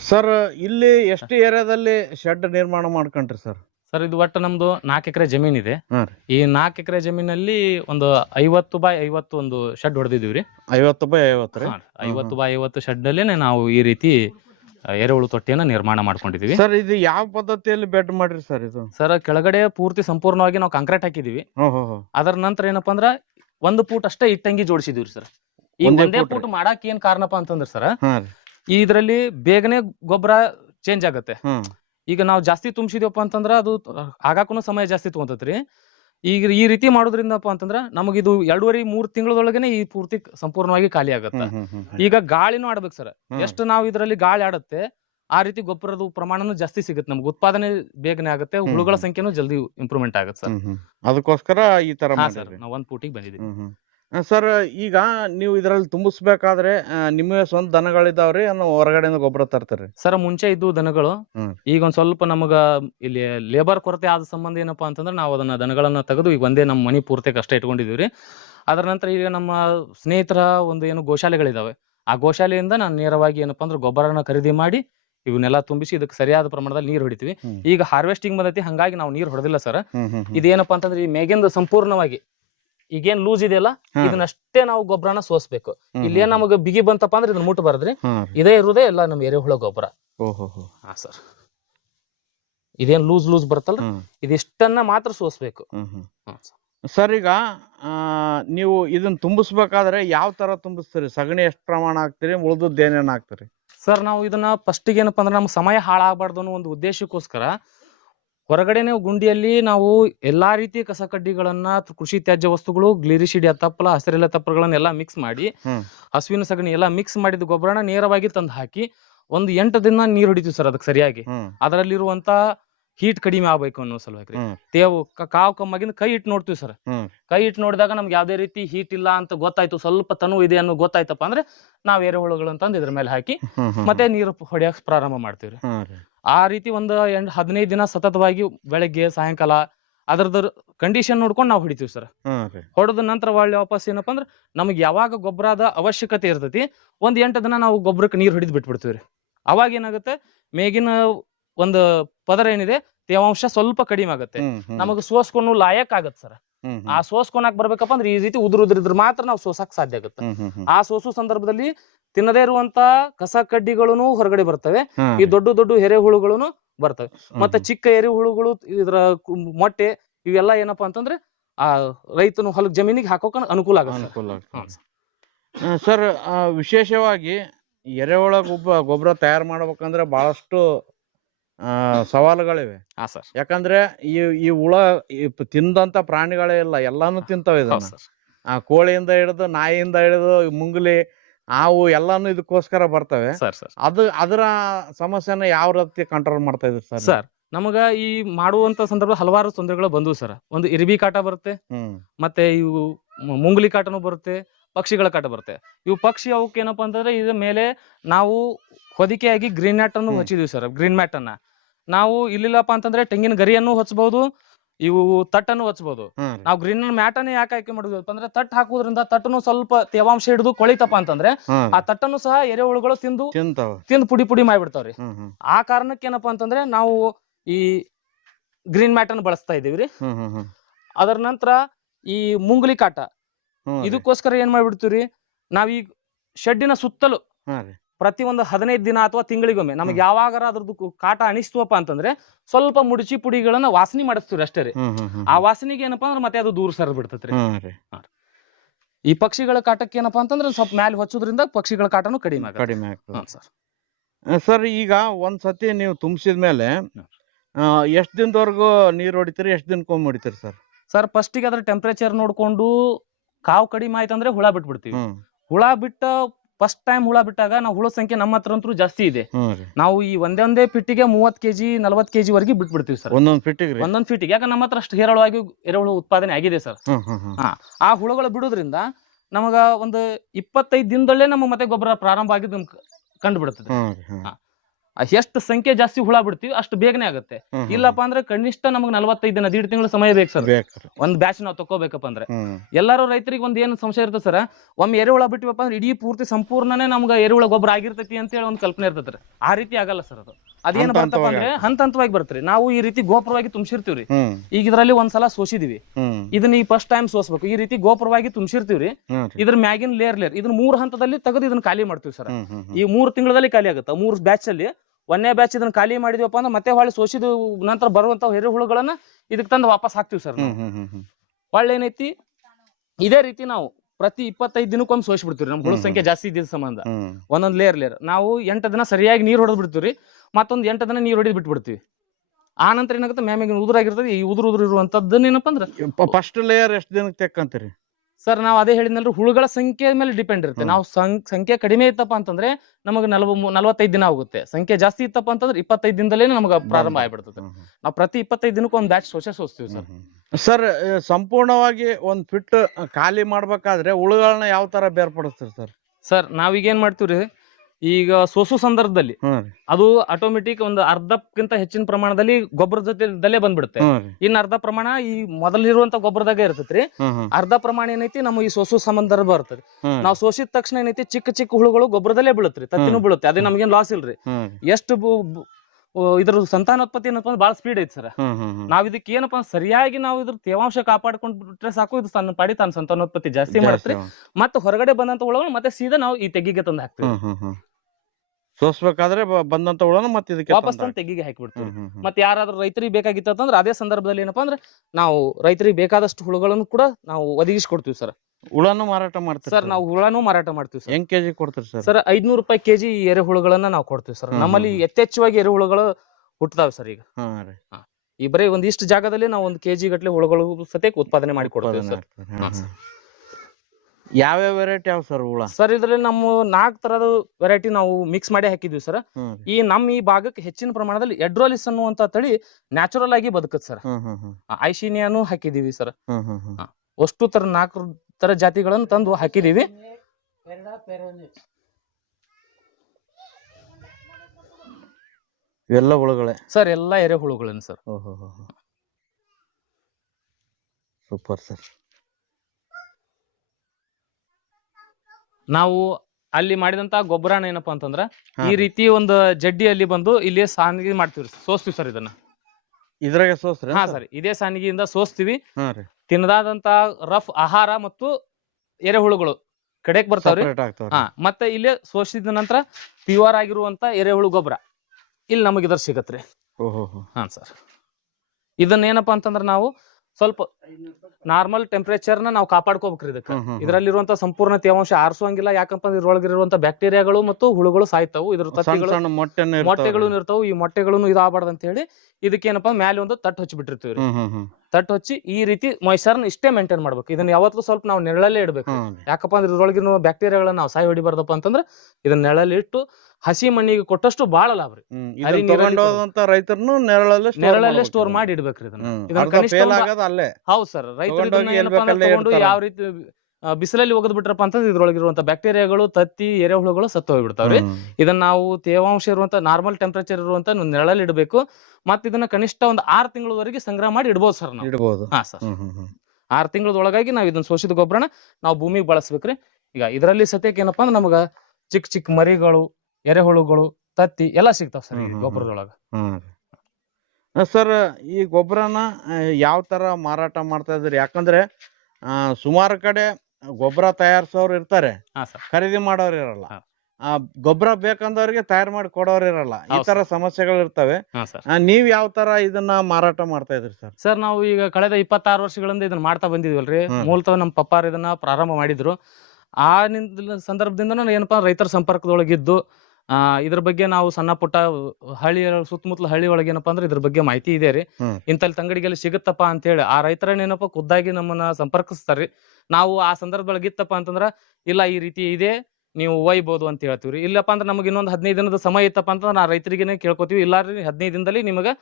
ಸರ್, ಇಲ್ಲಿ ಎಷ್ಟು ಏರಿಯಾದಲ್ಲಿ ಶೆಡ್ ನಿರ್ಮಾಣ ಮಾಡ್ಕೊಂಡ್ರಿ ಸರ್? ಸರ್, ಇದು ಒಟ್ಟು ನಮ್ದು 4 ಎಕರೆ ಜಮೀನ್ ಇದೆ. ಈ 4 ಎಕರೆ ಜಮೀನಲ್ಲಿ ಒಂದು 50x50 ಒಂದು ಶೆಡ್ ಹೊಡೆದಿದೀವ್ರಿ. 50x50 50x50 ಶೆಡ್ ಅಲ್ಲೇ ನಾವು ಈ ರೀತಿ ಎರೆಹುಳು ತೊಟ್ಟಿಯನ್ನ ನಿರ್ಮಾಣ ಮಾಡ್ಕೊಂಡಿದೀವಿ. ಸರ್, ಇದು ಯಾವ ಪದ್ಧತಿಯಲ್ಲಿ ಬೆಡ್ ಮಾಡ್ರಿ ಸರ್? ಇದು ಸರ್ ಕೆಳಗಡೆ ಪೂರ್ತಿ ಸಂಪೂರ್ಣವಾಗಿ ನಾವು ಕಾಂಕ್ರೀಟ್ ಹಾಕಿದೀವಿ. ಅದರ ನಂತರ ಏನಪ್ಪಾ ಅಂದ್ರ 1 ಫೂಟ್ ಅಷ್ಟೇ ಇಟ್ಟಂಗಿ ಜೋಡಿಸಿದೀವಿ ಸರ್. ಈ ಒಂದೇ ಫೂಟ್ ಮಾಡಾಕ್ ಏನ್ ಕಾರಣಪ್ಪ ಅಂತಂದ್ರ ಸರ್, ಇದ್ರಲ್ಲಿ ಬೇಗನೆ ಗೊಬ್ಬರ ಚೇಂಜ್ ಆಗತ್ತೆ. ಈಗ ನಾವು ಜಾಸ್ತಿ ತುಂಬಿಸಿದ್ವಪ್ಪ ಅಂತಂದ್ರ ಅದು ಆಗಾಕೂ ಸಮಯ ಜಾಸ್ತಿ ತಗೊಂತೈತ್ರಿ. ಈಗ ಈ ರೀತಿ ಮಾಡೋದ್ರಿಂದಪ್ಪ ಅಂತಂದ್ರ ನಮಗಿದು 2.5-3 ತಿಂಗಳದೊಳಗನೆ ಈ ಪೂರ್ತಿ ಸಂಪೂರ್ಣವಾಗಿ ಖಾಲಿ ಆಗತ್ತ. ಈಗ ಗಾಳಿನೂ ಆಡ್ಬೇಕು ಸರ್. ಎಷ್ಟು ನಾವು ಇದರಲ್ಲಿ ಗಾಳಿ ಆಡುತ್ತೆ ಆ ರೀತಿ ಗೊಬ್ಬರದ ಪ್ರಮಾಣನೂ ಜಾಸ್ತಿ ಸಿಗುತ್ತೆ, ನಮ್ಗೆ ಉತ್ಪಾದನೆ ಬೇಗನೆ ಆಗುತ್ತೆ, ಹುಳುಗಳ ಸಂಖ್ಯೆನೂ ಜಲ್ದಿ ಇಂಪ್ರೂವ್ಮೆಂಟ್ ಆಗುತ್ತೆ ಸರ್. ಅದಕ್ಕೋಸ್ಕರ ಈ ತರ ಹಾ ಸರ್, ಮಾಡಿದ್ರಿ. ನಾವು 1 ಫೂಟಿಗೆ ಬಂದಿದ್ದೀವಿ. ಸರ್, ಈಗ ನೀವು ಇದ್ರಲ್ಲಿ ತುಂಬಿಸ್ಬೇಕಾದ್ರೆ ನಿಮ್ಮ ಸ್ವಂತ ದನಗಳಿದಾವ್ರಿ ಅನ್ನೋ ಹೊರಗಡೆಯಿಂದ ಗೊಬ್ಬರ ತರ್ತೀರಿ? ಸರ್, ಮುಂಚೆ ಇದ್ದು ದನಗಳು, ಈಗ ಒಂದ್ ಸ್ವಲ್ಪ ನಮಗ ಇಲ್ಲಿ ಲೇಬರ್ ಕೊರತೆ ಆದ ಸಂಬಂಧ ಏನಪ್ಪಾ ಅಂತಂದ್ರೆ ನಾವು ಅದನ್ನ ದನಗಳನ್ನ ತೆಗೆದು ಈಗ ಒಂದೇ ನಮ್ಮ ಮನಿ ಪೂರ್ತಿ ಅಷ್ಟೇ ಇಟ್ಕೊಂಡಿದೀವ್ರಿ. ಅದರ ನಂತರ ಈಗ ನಮ್ಮ ಸ್ನೇಹಿತರ ಒಂದು ಏನು ಗೋಶಾಲೆಗಳಿದಾವೆ, ಆ ಗೋಶಾಲೆಯಿಂದ ನಾನು ನೇರವಾಗಿ ಏನಪ್ಪಾ ಅಂದ್ರೆ ಗೊಬ್ಬರನ ಖರೀದಿ ಮಾಡಿ ಇವನ್ನೆಲ್ಲ ತುಂಬಿಸಿ ಇದಕ್ಕೆ ಸರಿಯಾದ ಪ್ರಮಾಣದಲ್ಲಿ ನೀರು ಹೊಡಿತೀವಿ. ಈಗ ಹಾರ್ವೆಸ್ಟಿಂಗ್ ಬಂದೈತಿ, ಹಂಗಾಗಿ ನಾವು ನೀರು ಹೊಡೆದಿಲ್ಲ ಸರ್. ಇದೇನಪ್ಪಾ ಅಂತಂದ್ರೆ ಈ ಮೇಗಿಂದ ಸಂಪೂರ್ಣವಾಗಿ ಈಗೇನ್ ಲೂಸ್ ಇದೆಯಲ್ಲ ಇದನ್ನಷ್ಟೇ ನಾವು ಗೊಬ್ಬರನ ಸೋಸ್ಬೇಕು. ಇಲ್ಲಿ ಏನ್ ನಮಗ ಬಿಗಿ ಬಂತಪ್ಪ ಅಂದ್ರೆ ಇದನ್ನ ಮುಟ್ಟಬಾರದ್ರಿ. ಇದೇ ಇರುವುದೇ ಎಲ್ಲ ನಮ್ ಎರೆಹುಳ ಗೊಬ್ಬರ. ಹಾ ಸರ್, ಇದೇನ್ ಲೂಸ್ ಬರ್ತಲ್ಲ ಇದಿಷ್ಟನ್ನ ಮಾತ್ರ ಸೋಸ್ಬೇಕು. ಸರ್, ಈಗ ನೀವು ಇದನ್ನ ತುಂಬಿಸ್ಬೇಕಾದ್ರೆ ಯಾವ ತರ ತುಂಬಿಸ್ತೀರಿ? ಸಗಣಿ ಎಷ್ಟು ಪ್ರಮಾಣ ಹಾಕ್ತಿರಿ, ಉಳ್ದದ್ದು ಏನೇನ್ ಹಾಕ್ತಿರಿ? ಸರ್, ನಾವು ಇದನ್ನ ಫಸ್ಟಿಗೆ ಏನಪ್ಪಾ ಅಂದ್ರೆ ನಮ್ಮ ಸಮಯ ಹಾಳಾಗಬಾರ್ದು ಅನ್ನೋ ಒಂದು ಉದ್ದೇಶಕ್ಕೋಸ್ಕರ ಹೊರಗಡೆನೆ ಗುಂಡಿಯಲ್ಲಿ ನಾವು ಎಲ್ಲಾ ರೀತಿಯ ಕಸಕಡ್ಡಿಗಳನ್ನ, ಕೃಷಿ ತ್ಯಾಜ್ಯ ವಸ್ತುಗಳು, ಗ್ಲಿರಿಸಿಡಿಯ ತಪ್ಪಲ, ಹಸಿರೆಲೆ ತಪ್ಪಲಗಳನ್ನೆಲ್ಲ ಮಿಕ್ಸ್ ಮಾಡಿ, ಹಸುವಿನ ಸಗಣಿ ಎಲ್ಲ ಮಿಕ್ಸ್ ಮಾಡಿದ ಗೊಬ್ಬರನ ನೇರವಾಗಿ ತಂದು ಹಾಕಿ ಒಂದು 8 ದಿನ ನೀರು ಹೊಡಿತೀವಿ ಸರ್. ಅದಕ್ಕೆ ಸರಿಯಾಗಿ ಅದರಲ್ಲಿರುವಂತ ಹೀಟ್ ಕಡಿಮೆ ಆಗ್ಬೇಕು ಅನ್ನೋ ಸಲುವಾಗಿ ತೇವು ಕಾವು ಕಮ್ಮಾಗಿಂದ ಕೈ ಇಟ್ಟು ನೋಡ್ತೀವಿ ಸರ್. ಕೈ ಇಟ್ಟು ನೋಡಿದಾಗ ನಮ್ಗೆ ಯಾವ್ದೇ ರೀತಿ ಹೀಟ್ ಇಲ್ಲ ಅಂತ ಗೊತ್ತಾಯ್ತು, ಸ್ವಲ್ಪ ತನು ಇದೆ ಅನ್ನೋ ಗೊತ್ತಾಯ್ತಪ್ಪ ಅಂದ್ರೆ ನಾವ್ ಎರೆಹುಳುಗಳು ಅಂತಂದು ಇದ್ರ ಮೇಲೆ ಹಾಕಿ ಮತ್ತೆ ನೀರು ಹೊಡೆಯಕ್ ಪ್ರಾರಂಭ ಮಾಡ್ತೀವ್ರಿ. ಆ ರೀತಿ ಒಂದು 15 ದಿನ ಸತತವಾಗಿ ಬೆಳಗ್ಗೆ ಸಾಯಂಕಾಲ ಅದ್ರದ್ದು ಕಂಡೀಷನ್ ನೋಡ್ಕೊಂಡು ನಾವು ಹೊಡಿತೀವಿ ಸರ್. ಹೊಡೆದ ನಂತರ ಒಳ್ಳೆ ವಾಪಸ್ ಏನಪ್ಪಾ ಅಂದ್ರೆ ನಮ್ಗೆ ಯಾವಾಗ ಗೊಬ್ಬರದ ಅವಶ್ಯಕತೆ ಇರ್ತೈತಿ ಒಂದ್ 8 ದಿನ ನಾವು ಗೊಬ್ಬರಕ್ಕೆ ನೀರು ಹೊಡಿದ್ ಬಿಟ್ಬಿಡ್ತೀವ್ರಿ. ಅವಾಗ ಏನಾಗುತ್ತೆ, ಮೇಗಿನ ಒಂದು ಪದರ ಏನಿದೆ ತೇವಾಂಶ ಸ್ವಲ್ಪ ಕಡಿಮೆ ಆಗುತ್ತೆ, ನಮಗ್ ಸೋಸ್ಕೊಂಡು ಲಾಯಕ್ ಆಗತ್ತೆ ಸರ್. ಆ ಸೋಸ್ಕೊಳಕ್ ಬರ್ಬೇಕಪ್ಪ ಅಂದ್ರೆ ಈ ರೀತಿ ಉದುರುದ್ರಿದ್ರ ಮಾತ್ರ ನಾವು ಸೋಸಕ್ ಸಾಧ್ಯ ಆಗುತ್ತೆ. ಆ ಸೋಸು ಸಂದರ್ಭದಲ್ಲಿ ತಿನ್ನದೇ ಇರುವಂತ ಕಸ ಕಡ್ಡಿಗಳು ಹೊರಗಡೆ ಬರ್ತವೆ, ಈ ದೊಡ್ಡ ಎರೆಹುಳುಗಳು ಬರ್ತವೆ, ಮತ್ತೆ ಚಿಕ್ಕ ಎರೆಹುಳುಗಳು, ಇದ್ರ ಮೊಟ್ಟೆ ಇವೆಲ್ಲ ಏನಪ್ಪಾ ಅಂತಂದ್ರೆ ಆ ರೈತನು ಹೊಲಕ್ ಜಮೀನಿಗೆ ಹಾಕೋಕ ಅನುಕೂಲ ಆಗುತ್ತೆ ಸರ್. ವಿಶೇಷವಾಗಿ ಎರೆಹುಳ ಗೊಬ್ಬರ ತಯಾರು ಮಾಡ್ಬೇಕಂದ್ರೆ ಬಹಳಷ್ಟು ಸವಾಲುಗಳಿವೆ. ಯಾಕಂದ್ರೆ ಈ ಹುಳ ತಿಂದಂತ ಪ್ರಾಣಿಗಳೇ ಇಲ್ಲ, ಎಲ್ಲಾನು ತಿಂತವೆ. ಕೋಳಿಯಿಂದ ಹಿಡಿದು, ನಾಯಿಯಿಂದ ಹಿಡಿದು, ಮುಂಗುಲಿ, ಹಾವು ಎಲ್ಲಾನು ಇದಕ್ಕೋಸ್ಕರ ಬರ್ತವೆ. ಅದರ ಸಮಸ್ಯೆನ ಯಾವ ರೀತಿ ಕಂಟ್ರೋಲ್ ಮಾಡ್ತಾ ಇದ್ರಿ ಸರ್? ಸರ್, ನಮಗ ಈ ಮಾಡುವಂತ ಸಂದರ್ಭ ಹಲವಾರು ತೊಂದರೆಗಳು ಬಂದವು ಸರ್. ಒಂದು ಇರಿಬಿ ಕಾಟ ಬರುತ್ತೆ, ಮತ್ತೆ ಇವು ಮುಂಗುಲಿ ಕಾಟನು ಬರುತ್ತೆ, ಪಕ್ಷಿಗಳ ಕಾಟ ಬರುತ್ತೆ. ಇವು ಪಕ್ಷಿ ಅವಕ್ಕೆ ಏನಪ್ಪಾ ಅಂತಂದ್ರೆ ಇದ್ರ ಮೇಲೆ ನಾವು ಹೊದಿಕೆಯಾಗಿ ಗ್ರೀನ್ ಮ್ಯಾಟ್ ಅನ್ನು ಹಚ್ಚಿದೀವಿ ಸರ್. ಗ್ರೀನ್ ಮ್ಯಾಟ್ ಅನ್ನ ನಾವು ಇಲ್ಲಿಲ್ಲಪ್ಪ ಅಂತಂದ್ರೆ ತೆಂಗಿನ ಗರಿಯನ್ನು ಹಚ್ಬಹುದು, ಇವು ತಟ್ಟನ್ನು ಹಚ್ಬಹುದು. ನಾವು ಗ್ರೀನ್ ಮ್ಯಾಟ್ ಅನ್ನ ಯಾಕೆ ಆಯ್ಕೆ ಮಾಡುದು ಅಂದ್ರೆ ತಟ್ ಹಾಕುದ್ರಿಂದ ತಟ್ಟನು ಸ್ವಲ್ಪ ತೇವಾಂಶ ಹಿಡಿದು ಕೊಳಿತಪ್ಪ ಅಂತಂದ್ರೆ ಆ ತಟ್ಟನ್ನು ಸಹ ಎರೆಹುಳುಗಳು ತಿಂದು ಪುಡಿ ಮಾಡಿಬಿಡ್ತಾವ್ರಿ. ಆ ಕಾರಣಕ್ಕೆ ಏನಪ್ಪಾ ಅಂತಂದ್ರೆ ನಾವು ಈ ಗ್ರೀನ್ ಮ್ಯಾಟ್ ಅನ್ನು ಬಳಸ್ತಾ ಇದೀವ್ರಿ. ಅದರ ನಂತರ ಈ ಮುಂಗುಲಿ ಕಾಟ ಇದಕ್ಕೋಸ್ಕರ ಏನ್ ಮಾಡ್ಬಿಡ್ತೀವ್ರಿ, ನಾವೀಗ ಶೆಡ್ಡಿನ ಸುತ್ತಲೂ ಪ್ರತಿ ಒಂದು 15 ದಿನ ಅಥವಾ ತಿಂಗಳಿಗೊಮ್ಮೆ ನಮ್ಗೆ ಯಾವಾಗಾರ ಅದ್ರದ್ದು ಕಾಟ ಅನಿಸ್ತವಪ್ಪ ಅಂತಂದ್ರೆ ಸ್ವಲ್ಪ ಮುಡಿಚಿ ಪುಡಿಗಳನ್ನ ವಾಸನೆ ಮಾಡಿಸ್ತೀವ್ರಿ ಅಷ್ಟೇ ರೀ. ಆ ವಾಸನೆಗೆ ಏನಪ್ಪಾ ಅಂದ್ರೆ ಮತ್ತೆ ಅದು ದೂರ ಸರ್ ಬಿಡ್ತೈತ್ರಿ. ಈ ಪಕ್ಷಿಗಳ ಕಾಟಕ್ಕೆ ಏನಪ್ಪಾ ಅಂತಂದ್ರೆ ಸ್ವಲ್ಪ ಮ್ಯಾಲೆ ಹಚ್ಚೋದ್ರಿಂದ ಪಕ್ಷಿಗಳ ಕಾಟನು ಕಡಿಮೆ ಆಗ್ತದೆ ಸರ್. ಈಗ ಒಂದ್ಸತಿ ನೀವು ತುಂಬಿಸಿದ್ಮೇಲೆ ಎಷ್ಟ್ ದಿನದವರೆಗೂ ನೀರ್ ಹೊಡಿತೀರಿ, ಎಷ್ಟ್ ದಿನಕ್ಕೊಮ್ಮೆ ಹೊಡಿತೀರಿ ಸರ್? ಸರ್, ಫಸ್ಟಿಗೆ ಅದ್ರ ಟೆಂಪರೇಚರ್ ನೋಡ್ಕೊಂಡು ಕಾವು ಕಡಿಮೆ ಆಯ್ತಂದ್ರೆ ಹುಳ ಬಿಟ್ಬಿಡ್ತೀವಿ. ಹುಳ ಬಿಟ್ಟ ಫಸ್ಟ್ ಟೈಮ್ ಹುಳ ಬಿಟ್ಟಾಗ ನಾವು ಹುಳ ಸಂಖ್ಯೆ ನಮ್ಮ ಹತ್ರ ಅಂತೂ ಜಾಸ್ತಿ ಇದೆ. ನಾವು ಈ ಒಂದೇ ಫಿಟ್ಟಿಗೆ 30 kg 40 kg ವರೆಗೆ ಬಿಟ್ಬಿಡ್ತೀವಿ ಸರ್. ಒಂದೊಂದ್ ಫಿಟ್ಟಿಗೆ ಯಾಕಂದ್ರೆ ನಮ್ಮ ಹತ್ರ ಅಷ್ಟು ಹೇರಳವಾಗಿ ಎರೆಹುಳು ಉತ್ಪಾದನೆ ಆಗಿದೆ ಸರ್. ಆ ಹುಳುಗಳು ಬಿಡೋದ್ರಿಂದ ನಮಗ ಒಂದು 25 ದಿನದಲ್ಲೇ ನಮ್ಮ ಮತ್ತೆ ಗೊಬ್ಬರ ಪ್ರಾರಂಭ ಆಗಿದ್ದು ಕಂಡು ಬಿಡುತ್ತದೆ. ಎಷ್ಟು ಸಂಖ್ಯೆ ಜಾಸ್ತಿ ಹುಳ ಬಿಡ್ತೀವಿ ಅಷ್ಟು ಬೇಗನೆ ಆಗುತ್ತೆ. ಇಲ್ಲಪ್ಪ ಅಂದ್ರೆ ಕನಿಷ್ಠ ನಮಗ್ 45 ದಿನ 1.5 ತಿಂಗಳ ಸಮಯ ಬೇಕು ಸರ್. ಒಂದ್ ಬ್ಯಾಚ್ ನಾವು ತಕೋಬೇಕಪ್ಪ ಅಂದ್ರೆ ಎಲ್ಲಾರು ರೈತರಿಗೆ ಒಂದ್ ಏನ್ ಸಂಶಯ ಇರ್ತದೆ ಸರ್, ಒಮ್ಮೆ ಎರೆಹುಳ ಬಿಟ್ಟಿವಪ್ಪ ಅಂದ್ರೆ ಇಡೀ ಪೂರ್ತಿ ಸಂಪೂರ್ಣನೇ ನಮ್ಗೆ ಎರೆಹುಳ ಗೊಬ್ಬರ ಆಗಿರ್ತೈತಿ ಅಂತ ಹೇಳಿ ಒಂದ್ ಕಲ್ಪನೆ ಇರ್ತೈತ್ರಿ. ಆ ರೀತಿ ಆಗಲ್ಲ ಸರ್. ಅದೇನ್ ಬರ್ತಪ್ಪ ಅಂದ್ರೆ ಹಂತವಾಗಿ ಬರ್ತ್ರಿ. ನಾವು ಈ ರೀತಿ ಗೋಪುರವಾಗಿ ತುಂಬಿಸಿರ್ತೀವ್ರಿ. ಈಗ ಇದ್ರಲ್ಲಿ ಒಂದ್ಸಲ ಸೋಸಿದಿವಿ, ಇದನ್ನ ಈ ಫಸ್ಟ್ ಟೈಮ್ ಸೋಸ್ಬೇಕು. ಈ ರೀತಿ ಗೋಪುರವಾಗಿ ತುಂಬಿಸಿರ್ತೀವ್ರಿ. ಇದ್ರ ಮ್ಯಾಗಿನ ಲೇಯರ್ ಇದನ್ನ 3 ಹಂತದಲ್ಲಿ ತೆಗೆದು ಇದನ್ನ ಖಾಲಿ ಮಾಡ್ತೀವಿ ಸರ್. ಈ 3 ತಿಂಗಳಲ್ಲಿ ಖಾಲಿ ಆಗುತ್ತೆ. 3 ಬ್ಯಾಚ್ ಅಲ್ಲಿ 1ನೇ ಬ್ಯಾಚ್ ಇದನ್ನ ಖಾಲಿ ಮಾಡಿದ್ವಪ್ಪ ಅಂದ್ರೆ ಮತ್ತೆ ಹೊಳ್ಳಿ ಸೋಸಿದ ನಂತರ ಬರುವಂತ ಎರೆಹುಳುಗಳನ್ನ ಇದಕ್ಕೆ ತಂದು ವಾಪಸ್ ಹಾಕ್ತಿವಿ ಸರ್. ಹೊಳ್ಳಿ ಏನೈತಿ ಇದೇ ರೀತಿ ನಾವು ಪ್ರತಿ 25 ದಿನಕ್ಕೊಮ್ಮೆ ಸೋಸಿಬಿಡ್ತೀವಿ. ನಮ್ ಹುಳು ಸಂಖ್ಯೆ ಜಾಸ್ತಿ ಇದ್ದ ಸಂಬಂಧ ಒಂದೊಂದ್ ಲೇಯರ್ ನಾವು 8 ದಿನ ಸರಿಯಾಗಿ ನೀರ್ ಹೊಡೆದ್ ಬಿಡ್ತೀವ್ರಿ. ಮತ್ತೊಂದ್ 8 ದಿನ ನೀರ್ ಹೊಡೆದ್ ಬಿಟ್ಬಿಡ್ತೀವಿ. ಆ ನಂತರ ಏನಾಗುತ್ತೆ ಮ್ಯಾಮಿಗೆ ಉದುರಾಗಿರ್ತದೆ. ಈ ಉದುರು ಇರುವಂತದ್ದನ್ನ ಏನಪ್ಪಾ ಅಂದ್ರೆ ಫಸ್ಟ್ ಲೇಯರ್ ಎಷ್ಟು ದಿನಕ್ಕೆ ತೆಕ್ಕಂತೀರಿ? ಸರ್ ನಾವು ಅದೇ ಹೇಳಿದ್ನಲ್ರಿ, ಹುಳುಗಳ ಸಂಖ್ಯೆ ಮೇಲೆ ಡಿಪೆಂಡ್ ಇರುತ್ತೆ. ನಾವು ಸಂಖ್ಯೆ ಕಡಿಮೆ ಇತ್ತಪ್ಪ ಅಂತಂದ್ರೆ ನಮಗೆ 45 ದಿನ ಆಗುತ್ತೆ. ಸಂಖ್ಯೆ ಜಾಸ್ತಿ ಇತ್ತಪ್ಪ ಅಂತಂದ್ರೆ 25 ದಿನದಲ್ಲೇ ನಮಗೆ ಪ್ರಾರಂಭ ಆಗ್ಬಿಡ್ತದೆ. ನಾವು ಪ್ರತಿ 25 ದಿನಕ್ಕೆ ಒಂದು ಬ್ಯಾಚ್ ಸೋಸ್ತೀವಿ ಸರ್. ಸರ್ ಸಂಪೂರ್ಣವಾಗಿ ಒಂದ್ ಫಿಟ್ ಖಾಲಿ ಮಾಡ್ಬೇಕಾದ್ರೆ ಹುಳುಗಳನ್ನ ಯಾವ ತರ ಬೇರ್ಪಡಿಸ್ತೀರಿ ಸರ್? ಸರ್ ನಾವೀಗ ಏನ್ ಮಾಡ್ತೀವ್ರಿ, ಈಗ ಸೋಸು ಸಂದರ್ಭದಲ್ಲಿ ಅದು ಆಟೋಮೆಟಿಕ್ ಒಂದು ಅರ್ಧಕ್ಕಿಂತ ಹೆಚ್ಚಿನ ಪ್ರಮಾಣದಲ್ಲಿ ಗೊಬ್ಬರ ಜೊತೆದಲ್ಲೇ ಬಂದ್ಬಿಡುತ್ತೆ. ಇನ್ನು ಅರ್ಧ ಪ್ರಮಾಣ ಈ ಮೊದಲಿರುವಂತ ಗೊಬ್ಬರದಾಗ ಇರ್ತೈತ್ರಿ. ಅರ್ಧ ಪ್ರಮಾಣ ಏನೈತಿ ನಮ್ಮ ಈ ಸೋಸು ಸಂದರ್ಭ ಬರ್ತದೆ. ನಾವು ಸೋಸಿದ ತಕ್ಷಣ ಏನೈತಿ ಚಿಕ್ಕ ಚಿಕ್ಕ ಹುಳುಗಳು ಗೊಬ್ಬರದಲ್ಲೇ ಬೀಳುತ್ರಿ, ತತ್ತಿನೂ ಬೀಳುತ್ತೆ. ಅದೇ ನಮ್ಗೇನ್ ಲಾಸ್ ಇಲ್ರಿ. ಎಷ್ಟು ಇದ್ರ ಸಂತಾನೋತ್ಪತ್ತಿ ಏನಪ್ಪ ಅಂದ್ರೆ ಬಾಳ ಸ್ಪೀಡ್ ಐತಿ ಸರ್. ನಾವ್ ಇದಕ್ಕೆ ಏನಪ್ಪಾ ಸರಿಯಾಗಿ ನಾವು ಇದ್ರ ತೇವಾಂಶ ಕಾಪಾಡ್ಕೊಂಡ್ ಬಿಟ್ರೆ ಸಾಕು, ಇದು ಸಣ್ಣ ಪಾಡಿ ತನ್ನ ಸಂತಾನೋತ್ಪತ್ತಿ ಜಾಸ್ತಿ ಮಾಡುತ್ತೆ. ಮತ್ತೆ ಹೊರಗಡೆ ಬಂದಂತ ಹುಳುಗಳು ಮತ್ತೆ ಸೀದಾ ನಾವು ಈ ತೆಗಿಗೆ ತಂದು ಹಾಕ್ತೀವಿ. ಸೋಸ್ಬೇಕಾದ್ರೆ ಬಂದಂತ ಹುಳನ ಮತ್ತೆ ಇದಕ್ಕೆ ವಾಪಸ್ ತಂದು ತೆಗಿಗೆ ಹಾಕಿಬಿಡ್ತೀವಿ. ಮತ್ತೆ ಯಾರಾದ್ರೂ ರೈತರಿಗೆ ಬೇಕಾಗಿತ್ತಂದ್ರೆ ಅದೇ ಸಂದರ್ಭದಲ್ಲಿ ಏನಪ್ಪಾ ಅಂದ್ರೆ ನಾವು ರೈತರಿಗೆ ಬೇಕಾದಷ್ಟು ಹುಳುಗಳನ್ನು ಕೂಡ ನಾವು ಒದಗಿಸಿಕೊಡ್ತೀವಿ ಸರ್. ಹುಳನು ಮಾರಾಟ ಮಾಡ್ತೀವಿ ಸರ್. ನಾವು ಹುಳನೂ ಮಾರಾಟ ಮಾಡ್ತೀವಿ ಸರ್. ಹೆಂಗ್ ಕೆಜಿ ಕೊಡ್ತೀರಿ ಸರ್? ಸರ್ 500 ರೂಪಾಯಿ ಕೆಜಿ ಎರೆಹುಳುಗಳನ್ನ ನಾವು ಕೊಡ್ತೀವಿ ಸರ್. ನಮ್ಮಲ್ಲಿ ಯಥೇಚ್ಛವಾಗಿ ಎರೆಹುಳುಗಳು ಹುಟ್ಟತಾವೆ ಸರ್. ಈಗ ಈ ಬರೀ ಒಂದಿಷ್ಟು ಜಾಗದಲ್ಲಿ ನಾವು 1 ಕೆಜಿ ಗಟ್ಟಲೆ ಹುಳುಗಳು ಸತೇಕ ಉತ್ಪಾದನೆ ಮಾಡಿ ಕೊಡ್ತೀವಿ ಸರ್. ಯಾವ್ಯಾವ ವೆರೈಟಿ ಯಾವ ಸರ್ ಹುಳ? ಸರ್ ಇದ್ರಲ್ಲಿ ನಮ್ಮ 4 ತರದ ವೆರೈಟಿ ನಾವು ಮಿಕ್ಸ್ ಮಾಡಿ ಹಾಕಿದ್ವಿ ಸರ್. ಈ ಭಾಗಕ್ಕೆ ಹೆಚ್ಚಿನ ಪ್ರಮಾಣದಲ್ಲಿ ಎಡ್ರೋಲಿಸ್ ಅನ್ನುವಂತ ತಳಿ ನ್ಯಾಚುರಲ್ ಆಗಿ ಬದುಕುತ್ತೆ ಸರ್. ಐಶೀನಿಯಾನು ಹಾಕಿದೀವಿ ಸರ್. ಅಷ್ಟು ತರ 4 ತರ ಜಾತಿಗಳನ್ನು ತಂದು ಹಾಕಿದೀವಿ. ಎಲ್ಲ ಹುಳುಗಳೇ ಸರ್, ಎಲ್ಲ ಎರೆ ಹುಳುಗಳೇನು ಸರ್. Super sir. ನಾವು ಅಲ್ಲಿ ಮಾಡಿದಂತ ಗೊಬ್ಬರನ ಏನಪ್ಪಾ ಅಂತಂದ್ರ ಈ ರೀತಿ ಒಂದು ಜಡ್ಡಿಯಲ್ಲಿ ಬಂದು ಇಲ್ಲಿ ಸಾನಿಗೆ ಮಾಡ್ತೀವಿ, ಸೋಸ್ತೀವಿ ಸರ್. ಇದನ್ನ ಇದ್ರಾಗ ಸೋಸ್ರಿ? ಹಾ ಸರ್, ಇದೇ ಸಾನಿಗೆಯಿಂದ ಸೋಸ್ತೀವಿ. ತಿನ್ನದಾದಂತ ರಫ್ ಆಹಾರ ಮತ್ತು ಎರೆಹುಳುಗಳು ಕಡೆಕ್ ಬರ್ತಾವ್ರಿ. ಮತ್ತೆ ಇಲ್ಲೇ ಸೋಸಿದ ನಂತರ ಪ್ಯೂರ್ ಆಗಿರುವಂತ ಎರೆಹುಳು ಗೊಬ್ಬರ ಇಲ್ಲಿ ನಮಗೆ ಇದ್ರ ಸಿಗತ್ರಿ. ಹಾ ಸರ್. ಇದನ್ನ ಏನಪ್ಪಾ ಅಂತಂದ್ರ ನಾವು ಸ್ವಲ್ಪ ನಾರ್ಮಲ್ ಟೆಂಪರೇಚರ್ ನಾವು ಕಾಪಾಡ್ಕೋಬೇಕ್ರಿ. ಇದಕ್ಕೆ ಇದರಲ್ಲಿರುವಂತ ಸಂಪೂರ್ಣ ತೇವಾಂಶ ಆರಿಸುವಂಗಿಲ್ಲ. ಯಾಕಂತ ಇದ್ರೊಳಗಿರುವಂತ ಬ್ಯಾಕ್ಟೀರಿಯಾಗಳು ಮತ್ತು ಹುಳುಗಳು ಸಾಯ್ತಾವು. ಇದ್ರ ತತ್ತಿಗಳು ಮೊಟ್ಟೆಗಳು ಇರ್ತಾವು. ಈ ಮೊಟ್ಟೆಗಳನ್ನು ಇದಾಗಬಾರ್ದು ಅಂತ ಹೇಳಿ ಇದಕ್ಕೇನಪ್ಪಾ ಮೇಲೆ ಒಂದು ತಟ್ಟು ಹಚ್ಚಿಬಿಟ್ಟಿರ್ತೀವಿ. ತಟ್ಟು ಹಚ್ಚಿ ಈ ರೀತಿ ಮಾಯ್ಚರ್ ಇಷ್ಟೇ ಮೇಂಟೈನ್ ಮಾಡ್ಬೇಕು. ಇದನ್ನ ಯಾವತ್ತೂ ಸ್ವಲ್ಪ ನಾವು ನೆರಳಲ್ಲೇ ಇಡಬೇಕು. ಯಾಕಪ್ಪ ಅಂದ್ರೆ ಇದ್ರೊಳಗಿನ ಬ್ಯಾಕ್ಟೀರಿಯಾಗಳನ್ನ ನಾವು ಸಾಯಿ ಹೊಡಿಬಾರ್ದಪ್ಪ ಅಂತಂದ್ರೆ ಇದನ್ನ ನೆರಳಲ್ಲಿ ಇಟ್ಟು ಹಸಿ ಮಣ್ಣಿಗೆ ಕೊಟ್ಟಷ್ಟು ಬಹಳ ಲಾಭ ರೀ. ರೈತರನ್ನು ನೆರಳಲ್ಲೇ ಸ್ಟೋರ್ ಮಾಡಿ ಇಡ್ಬೇಕ್ರಿ. ಹೌದು ಸರ್. ರೈತರು ತಗೊಂಡು ಯಾವ ರೀತಿ ಬಿಸಿಲಲ್ಲಿ ಒಗದ್ ಬಿಟ್ರಪ್ಪ ಅಂತಂದ್ರೆ ಇದ್ರೊಳಗಿರುವಂತ ಬ್ಯಾಕ್ಟೀರಿಯಾಗಳು, ತತ್ತಿ, ಎರೆಹುಳುಗಳು ಸತ್ತು ಹೋಗ್ಬಿಡ್ತಾವ್ರಿ. ಇದನ್ನ ನಾವು ತೇವಾಂಶ ಇರುವಂತ ನಾರ್ಮಲ್ ಟೆಂಪರೇಚರ್ ಇರುವಂತ ನೆರಳಲ್ಲಿ ಇಡಬೇಕು. ಮತ್ತ ಇದನ್ನ ಕನಿಷ್ಠ ಒಂದು 6 ತಿಂಗಳವರೆಗೆ ಸಂಗ್ರಹ ಮಾಡಿ ಇಡ್ಬೋದು ಸರ್ ನಾವು. ಹಾ ಸರ್. 6 ತಿಂಗಳದೊಳಗಾಗಿ ನಾವು ಇದನ್ನ ಸೋಸಿದ ಗೊಬ್ಬರನ ನಾವು ಭೂಮಿಗೆ ಬಳಸ್ಬೇಕ್ರಿ. ಈಗ ಇದರಲ್ಲಿ ಸತ್ಯಕ್ಕೆ ಏನಪ್ಪಾ ಅಂದ್ರೆ ನಮಗ ಚಿಕ್ಕ ಚಿಕ್ಕ ಮರಿಗಳು, ಎರೆಹುಳುಗಳು, ತತ್ತಿ ಎಲ್ಲಾ ಸಿಗ್ತಾವ ಸರ್ ಈ ಗೊಬ್ಬರದೊಳಗ. ಸರ್ ಈ ಗೊಬ್ಬರನ ಯಾವ ತರ ಮಾರಾಟ ಮಾಡ್ತಾ ಇದ್ರಿ? ಯಾಕಂದ್ರೆ ಸುಮಾರು ಕಡೆ ಗೊಬ್ಬರ ತಯಾರಿಸೋರು ಇರ್ತಾರೆ, ಖರೀದಿ ಮಾಡೋರು ಇರಲ್ಲ. ಗೊಬ್ಬರ ಬೇಕಂದವ್ರಿಗೆ ತಯಾರು ಮಾಡಿ ಕೊಡೋರು ಇರಲ್ಲ. ಈ ತರ ಸಮಸ್ಯೆಗಳು ಇರ್ತವೆ. ನೀವ್ ಯಾವ ತರ ಇದನ್ನ ಮಾರಾಟ ಮಾಡ್ತಾ ಇದ್ರಿ ಸರ್? ಸರ್ ನಾವು ಈಗ ಕಳೆದ 26 ವರ್ಷಗಳಿಂದ ಇದನ್ನ ಮಾಡ್ತಾ ಬಂದಿದ್ವಲ್ರಿ. ಮೂಲತಃ ನಮ್ಮ ಪಪ್ಪಾರು ಇದನ್ನ ಪ್ರಾರಂಭ ಮಾಡಿದ್ರು. ಆ ಸಂದರ್ಭದಿಂದ ಏನಪ್ಪಾ ರೈತರ ಸಂಪರ್ಕದೊಳಗಿದ್ದು ಇದ್ರ ಬಗ್ಗೆ ನಾವು ಸಣ್ಣ ಪುಟ್ಟ ಹಳ್ಳಿ ಸುತ್ತಮುತ್ತಲ ಹಳ್ಳಿ ಒಳಗೆ ಏನಪ್ಪಾ ಅಂದ್ರೆ ಇದ್ರ ಬಗ್ಗೆ ಮಾಹಿತಿ ಇದೆ ರೀ. ಇಂತಲ್ಲಿ ತಂಗಡಿಗೆಲ್ಲ ಸಿಗುತ್ತಪ್ಪ ಅಂತ ಹೇಳಿ ಆ ರೈತರನ್ನೇನಪ್ಪ ಖುದ್ದಾಗಿ ನಮ್ಮನ್ನ ಸಂಪರ್ಕಿಸ್ತಾರ್ರಿ. ನಾವು ಆ ಸಂದರ್ಭದೊಳಗೆ ಇತ್ತಪ್ಪ ಅಂತಂದ್ರ ಇಲ್ಲ ಈ ರೀತಿ ಇದೆ, ನೀವು ಒಯ್ಬೋದು ಅಂತ ಹೇಳ್ತೀವ್ರಿ. ಇಲ್ಲಪ್ಪ ಅಂದ್ರೆ ನಮಗೆ ಇನ್ನೊಂದು 15 ದಿನದ ಸಮಯ ಇತ್ತಪ್ಪ ಅಂತಂದ್ರೆ ನಾ ರೈತರಿಗೇನೆ ಕೇಳ್ಕೊತೀವಿ, ಇಲ್ಲ ರೀ 15 ದಿನದಲ್ಲಿ ನಿಮಗೆ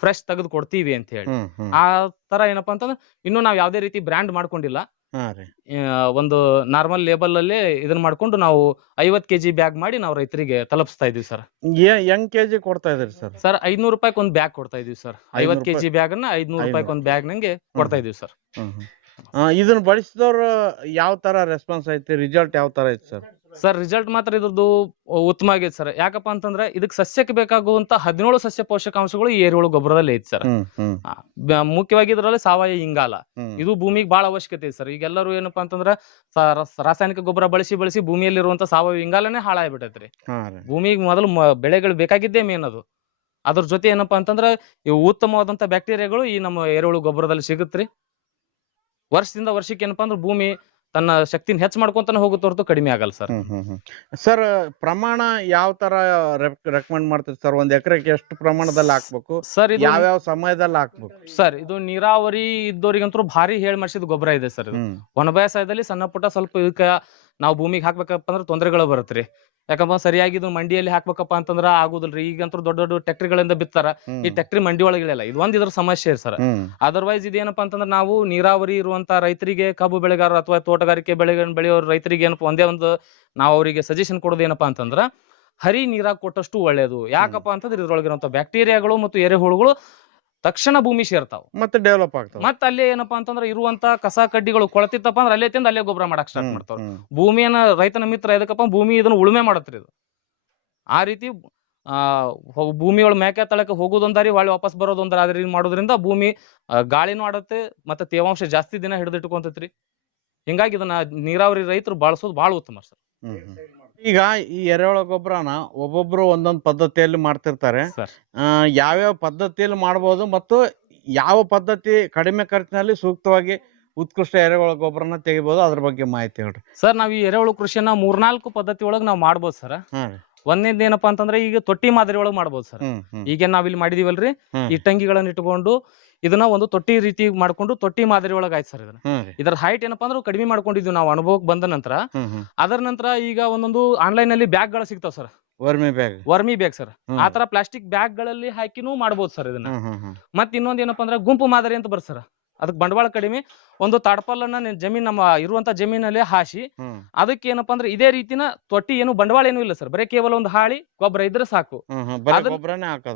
ಫ್ರೆಶ್ ತೆಗೆದು ಕೊಡ್ತೀವಿ ಅಂತ ಹೇಳಿ. ಆ ತರ ಏನಪ್ಪಾ ಅಂತಂದ್ರೆ ಇನ್ನು ನಾವ್ ಯಾವ್ದೇ ರೀತಿ ಬ್ರ್ಯಾಂಡ್ ಮಾಡ್ಕೊಂಡಿಲ್ಲ. ಒಂದು ನಾರ್ಮಲ್ ಲೇಬಲ್ ಅಲ್ಲೇ ಇದನ್ನ ಮಾಡ್ಕೊಂಡು ನಾವು 50 kg ಬ್ಯಾಗ್ ಮಾಡಿ ನಾವು ರೈತರಿಗೆ ತಲುಪಿಸ್ತಾ ಇದೀವಿ ಸರ್. ಹೆಂಗ್ ಕೆಜಿ ಕೊಡ್ತಾ ಇದೀರಿ ಸರ್? ಸರ್ 500 ರೂಪಾಯಿ ಒಂದು ಬ್ಯಾಗ್ ಕೊಡ್ತಾ ಇದೀವಿ ಸರ್. 50 kg ಬ್ಯಾಗ್ ಅನ್ನ 500 ರೂಪಾಯಿ ಒಂದು ಬ್ಯಾಗ್ ನಂಗೆ ಕೊಡ್ತಾ ಇದೀವಿ ಸರ್. ಇದನ್ನ ಬಳಸಿದವ್ರು ಯಾವ ತರ ರೆಸ್ಪಾನ್ಸ್ ಐತಿ? ರಿಸಲ್ಟ್ ಯಾವ ತರ ಐತಿ ಸರ್? ಸರ್ ರಿಸಲ್ಟ್ ಮಾತ್ರ ಇದ್ರದ್ದು ಉತ್ತಮ ಆಗೈತೆ ಸರ್. ಯಾಕಪ್ಪ ಅಂತಂದ್ರೆ ಇದಕ್ಕೆ ಸಸ್ಯಕ್ಕೆ ಬೇಕಾಗುವಂತ 17 ಸಸ್ಯ ಪೋಷಕಾಂಶಗಳು ಈ ಎರೆಹುಳು ಗೊಬ್ಬರದಲ್ಲಿ ಐತಿ ಸರ್. ಮುಖ್ಯವಾಗಿ ಇದರಲ್ಲಿ ಸಾವಯವ ಇಂಗಾಲ ಇದು ಭೂಮಿಗೆ ಬಹಳ ಅವಶ್ಯಕತೆ ಇದೆ ಸರ್. ಈಗೆಲ್ಲರೂ ಏನಪ್ಪಾ ಅಂತಂದ್ರ ರಾಸಾಯನಿಕ ಗೊಬ್ಬರ ಬಳಸಿ ಭೂಮಿಯಲ್ಲಿರುವಂತ ಸಾವಯವ ಇಂಗಾಲನೇ ಹಾಳಾಗ್ಬಿಟ್ಟೈತ್ರಿ. ಭೂಮಿಗೆ ಮೊದಲು ಬೆಳೆಗಳು ಬೇಕಾಗಿದ್ದೇ ಮೇನ್ ಅದು. ಅದ್ರ ಜೊತೆ ಏನಪ್ಪಾ ಅಂತಂದ್ರ ಇವು ಉತ್ತಮವಾದಂತ ಬ್ಯಾಕ್ಟೀರಿಯಾಗಳು ಈ ನಮ್ಮ ಎರೆಹುಳು ಗೊಬ್ಬರದಲ್ಲಿ ಸಿಗುತ್ರಿ. ವರ್ಷದಿಂದ ವರ್ಷಕ್ಕೆ ಏನಪ್ಪಾ ಅಂದ್ರೆ ಭೂಮಿ ತನ್ನ ಶಕ್ತಿನ ಹೆಚ್ಚು ಮಾಡ್ಕೊಂತಾನೆ ಹೋಗುತ್ತೆ ಹೊರತು ಕಡಿಮೆ ಆಗಲ್ಲ ಸರ್. ಸರ್, ಪ್ರಮಾಣ ಯಾವ ತರ ರೆಕಮೆಂಡ್ ಮಾಡ್ತೀರಿ ಸರ್? ಒಂದ್ ಎಕರೆಗೆ ಎಷ್ಟು ಪ್ರಮಾಣದಲ್ಲಿ ಹಾಕ್ಬೇಕು ಸರ್ ಇದು ಯಾವ್ಯಾವ ಸಮಯದಲ್ಲಿ ಹಾಕ್ಬೇಕು? ಸರ್ ಇದು ನೀರಾವರಿ ಇದ್ದವರಿಗಂತೂ ಭಾರಿ ಹೇಳಿ ಮಾಡಿಸಿದ ಗೊಬ್ಬರ ಇದೆ ಸರ್. ಇದು ಒಣಬೇಸಾಯದಲ್ಲಿ ಸಣ್ಣ ಪುಟ್ಟ ಸ್ವಲ್ಪ ಇದಕ್ಕೆ ನಾವು ಭೂಮಿಗೆ ಹಾಕ್ಬೇಕಪ್ಪ ಅಂದ್ರೆ ತೊಂದರೆಗಳು ಬರುತ್ತ್ರಿ. ಯಾಕಂದ್ರೆ ಸರಿಯಾಗಿ ಇದು ಮಂಡಿಯಲ್ಲಿ ಹಾಕ್ಬೇಕಪ್ಪ ಅಂತಂದ್ರ ಆಗುದಿಲ್ರಿ. ಈಗಂತೂ ದೊಡ್ಡ ದೊಡ್ಡ ಟ್ಯಾಕ್ಟ್ರಿಗಳಿಂದ ಬಿತ್ತಾರ, ಈ ಟ್ಯಾಕ್ಟ್ರಿ ಮಂಡಿ ಒಳಗಿಲ್ಲ. ಇದು ಒಂದ್ ಇದ್ರ ಸಮಸ್ಯೆ ಸರ್. ಅದರ್ವೈಸ್ ಇದೇನಪ್ಪಾ ಅಂತಂದ್ರೆ ನಾವು ನೀರಾವರಿ ಇರುವಂತ ರೈತರಿಗೆ, ಕಬ್ಬು ಬೆಳೆಗಾರರು ಅಥವಾ ತೋಟಗಾರಿಕೆ ಬೆಳೆಯೋ ರೈತರಿಗೆ ಏನಪ್ಪ ಒಂದೇ ಒಂದು ನಾವು ಅವರಿಗೆ ಸಜೆಷನ್ ಕೊಡೋದು ಏನಪ್ಪಾ ಅಂತಂದ್ರ ಹರಿ ನೀರಾಗ ಕೊಟ್ಟಷ್ಟು ಒಳ್ಳೇದು. ಯಾಕಪ್ಪ ಅಂತಂದ್ರೆ ಇದ್ರೊಳಗಿರುವಂತ ಬ್ಯಾಕ್ಟೀರಿಯಾಗಳು ಮತ್ತು ಎರೆಹುಳುಗಳು ತಕ್ಷಣ ಭೂಮಿ ಸೇರ್ತಾವ, ಮತ್ತೆ ಡೆವಲಪ್ ಆಗ್ತಾವ. ಮತ್ತೆ ಅಲ್ಲೇ ಏನಪ್ಪಾ ಅಂತಂದ್ರೆ ಇರುವಂತ ಕಸ ಕಡ್ಡಿಗಳು ಕೊಳತಿತ್ತಪ್ಪ ಅಂದ್ರೆ ಅಲ್ಲೇ ತಿಂದು ಅಲ್ಲೇ ಗೊಬ್ಬರ ಮಾಡಕ್ ಸ್ಟಾರ್ಟ್ ಮಾಡ್ತಾವ. ಭೂಮಿಯನ್ನ ರೈತನ ಮಿತ್ರ ಎದಕ್ಕಪ್ಪ, ಭೂಮಿ ಇದನ್ನ ಉಳುಮೆ ಮಾಡತ್ರಿ. ಇದು ಆ ರೀತಿ ಭೂಮಿಯೊಳ ಮೇಕೆ ತಳಕ್ಕೆ ಹೋಗೋದೊಂದಾರಿ, ಹೊಳ್ಳಿ ವಾಪಸ್ ಬರೋದೊಂದಾರಿ ಮಾಡೋದ್ರಿಂದ ಭೂಮಿ ಗಾಳಿನೂ ಆಡತ್ತೆ, ಮತ್ತೆ ತೇವಾಂಶ ಜಾಸ್ತಿ ದಿನ ಹಿಡಿದಿಟ್ಕೊಂತೈತ್ರಿ. ಹಿಂಗಾಗಿ ಇದನ್ನ ನೀರಾವರಿ ರೈತರು ಬಳಸೋದು ಬಹಳ ಉತ್ತಮ ಸರ್. ಈಗ ಈ ಎರೆಹುಳ ಗೊಬ್ಬರನ ಒಬ್ಬೊಬ್ರು ಒಂದೊಂದು ಪದ್ಧತಿಯಲ್ಲಿ ಮಾಡ್ತಿರ್ತಾರೆ. ಯಾವ್ಯಾವ ಪದ್ಧತಿಯಲ್ಲಿ ಮಾಡ್ಬೋದು ಮತ್ತು ಯಾವ ಪದ್ಧತಿ ಕಡಿಮೆ ಖರ್ಚಿನಲ್ಲಿ ಸೂಕ್ತವಾಗಿ ಉತ್ಕೃಷ್ಟ ಎರೆಹುಳ ಗೊಬ್ಬರನ ತೆಗಿಬಹುದು, ಅದ್ರ ಬಗ್ಗೆ ಮಾಹಿತಿ ಹೇಳ್ರಿ ಸರ್. ನಾವ್ ಈ ಎರೆಹುಳು ಕೃಷಿಯನ್ನ 3-4 ಪದ್ಧತಿ ಒಳಗೆ ನಾವ್ ಮಾಡ್ಬೋದು ಸರ್. ಒಂದೇದ್ ಏನಪ್ಪಾ ಅಂತಂದ್ರೆ ಈಗ ತೊಟ್ಟಿ ಮಾದರಿ ಒಳಗ್ ಮಾಡ್ಬೋದು ಸರ್. ಈಗ ನಾವ್ ಇಲ್ಲಿ ಮಾಡಿದೀವಲ್ರಿ, ಈ ಟಂಗಿಗಳನ್ನ ಇಟ್ಕೊಂಡು ಇದನ್ನ ಒಂದು ತೊಟ್ಟಿ ರೀತಿ ಮಾಡ್ಕೊಂಡು ತೊಟ್ಟಿ ಮಾದರಿ ಒಳಗ ಆಯ್ತು ಸರ್. ಇದರ ಹೈಟ್ ಏನಪ್ಪಾ ಅಂದ್ರೆ ಕಡಿಮೆ ಮಾಡ್ಕೊಂಡಿದ್ವಿ ನಾವು ಅನುಭವಕ್ಕೆ ಬಂದ ನಂತರ. ಅದರ ನಂತರ ಈಗ ಒಂದೊಂದು ಆನ್ಲೈನ್ ಅಲ್ಲಿ ಬ್ಯಾಗ್ ಗಳು ಸಿಗ್ತಾವ ಸರ್, ವರ್ಮಿ ಬ್ಯಾಗ್ ಸರ್. ಆತರ ಪ್ಲಾಸ್ಟಿಕ್ ಬ್ಯಾಗ್ ಗಳಲ್ಲಿ ಹಾಕಿನೂ ಮಾಡ್ಬೋದು ಸರ್ ಇದನ್ನ. ಮತ್ ಇನ್ನೊಂದ್ ಏನಪ್ಪಾ ಅಂದ್ರೆ ಗುಂಪು ಮಾದರಿ ಅಂತ ಬರ್ ಸರ್. ಅದಕ್ಕೆ ಬಂಡವಾಳ ಕಡಿಮೆ, ಒಂದು ತಾಡ್ಪಲ್ಲನ್ನ ಜಮೀನ್ ನಮ್ಮ ಇರುವಂತ ಜಮೀನಲ್ಲಿ ಹಾಸಿ ಅದಕ್ಕೆ ಏನಪ್ಪಾ ಅಂದ್ರೆ ಇದೇ ರೀತಿನ ತೊಟ್ಟಿ, ಏನು ಬಂಡವಾಳ ಏನೂ ಇಲ್ಲ ಸರ್. ಬರೀ ಕೇವಲ ಒಂದು ಹಾಳಿ ಗೊಬ್ಬರ ಇದ್ರೆ ಸಾಕು.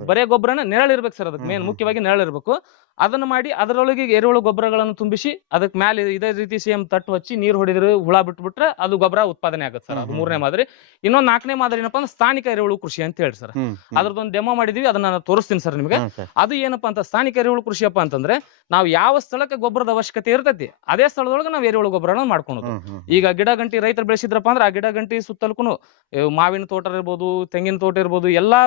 ಬರೇ ಗೊಬ್ಬರನ ನೆರಳಿರ್ಬೇಕು ಸರ್. ಅದಕ್ಕೆ ಮೇನ್ ಮುಖ್ಯವಾಗಿ ನೆರಳಿರ್ಬೇಕು. ಅದನ್ನ ಮಾಡಿ ಅದರೊಳಗೆ ಎರೆಹುಳು ಗೊಬ್ಬರಗಳನ್ನು ತುಂಬಿಸಿ ಅದಕ್ಕೆ ಮೇಲೆ ಇದೇ ರೀತಿ ಸೇಮ್ ತಟ್ಟು ಹಚ್ಚಿ ನೀರು ಹೊಡಿದ್ರೆ ಹುಳ ಬಿಟ್ಬಿಟ್ರೆ ಅದು ಗೊಬ್ಬರ ಉತ್ಪಾದನೆ ಆಗುತ್ತೆ ಸರ್. ಅದು 3ನೇ ಮಾದರಿ. ಇನ್ನೊಂದು 4ನೇ ಮಾದರಿ ಏನಪ್ಪಾ ಅಂದ್ರೆ ಸ್ಥಾನಿಕ ಎರೆಹುಳು ಕೃಷಿ ಅಂತ ಹೇಳಿ ಸರ್. ಅದ್ರದ್ದೊಂದು ಡೆಮೋ ಮಾಡಿದೀವಿ, ಅದನ್ನ ನಾನು ತೋರಿಸ್ತೀನಿ ಸರ್ ನಿಮಗೆ. ಅದು ಏನಪ್ಪಾ ಅಂತ ಸ್ಥಾನಿಕ ಎರೆಹುಳು ಕೃಷಿಯಪ್ಪ ಅಂತಂದ್ರೆ ನಾವು ಯಾವ ಸ್ಥಳಕ್ಕೆ ಗೊಬ್ಬರದ ಅವಶ್ಯಕತೆ ಇರ್ತೈತಿ ಅದೇ ಸ್ಥಳದೊಳಗೆ ನಾವು ಎರೆಹುಳು ಗೊಬ್ಬರನ ಮಾಡ್ಕೊಳೋದು. ಈಗ ಗಿಡ ಗಂಟಿ ರೈತರು ಬೆಳೆಸಿದ್ರಪ್ಪ ಅಂದ್ರೆ ಆ ಗಿಡ ಗಂಟಿ ಸುತ್ತಲೂ ಮಾವಿನ ತೋಟ ಇರ್ಬೋದು, ತೆಂಗಿನ ತೋಟ ಇರ್ಬೋದು, ಎಲ್ಲಾ